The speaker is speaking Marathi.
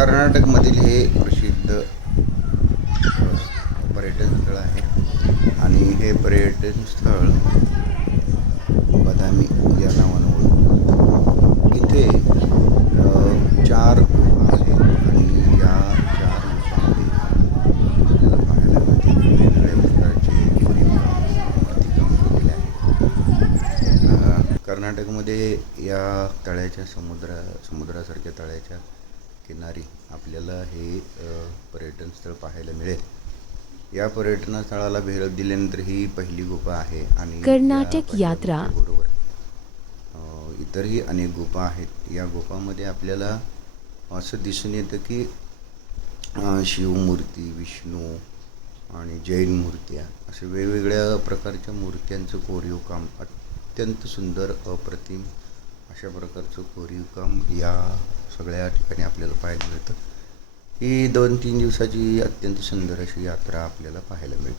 कर्नाटकमधील हे प्रसिद्ध पर्यटन स्थळ आहे आणि हे पर्यटन स्थळ बदामी या नावानं ओळखलं. इथे 4 गुहा आहेत आणि या 4 गुहांमध्ये आपल्याला पाहायला मिळते वेगवेगळ्या प्रकारचे कोरीवकाम मूर्तिकाम केलेले आहे. कर्नाटकमध्ये या तळ्याच्या समुद्रासारख्या तळ्याच्या किनारी आपल्याला हे पर्यटन स्थळ पाहायला मिळेल. या पर्यटनस्थळाला भेट दिल्यानंतर ही पहिली गुफा आहे आणि कर्नाटक यात्रा बरोबर इतरही अनेक गुफा आहेत. या गुफामध्ये आपल्याला असं दिसून येतं की शिवमूर्ती, विष्णू आणि जैन मूर्त्या असे वेगवेगळ्या प्रकारच्या मूर्त्यांचं कोरीवकाम अत्यंत सुंदर अप्रतिम अशा प्रकारचं कोरीवकाम या सगळ्या ठिकाणी आपल्याला पाहायला मिळतं. ही 2-3 दिवसाची अत्यंत सुंदर अशी यात्रा आपल्याला पाहायला मिळते.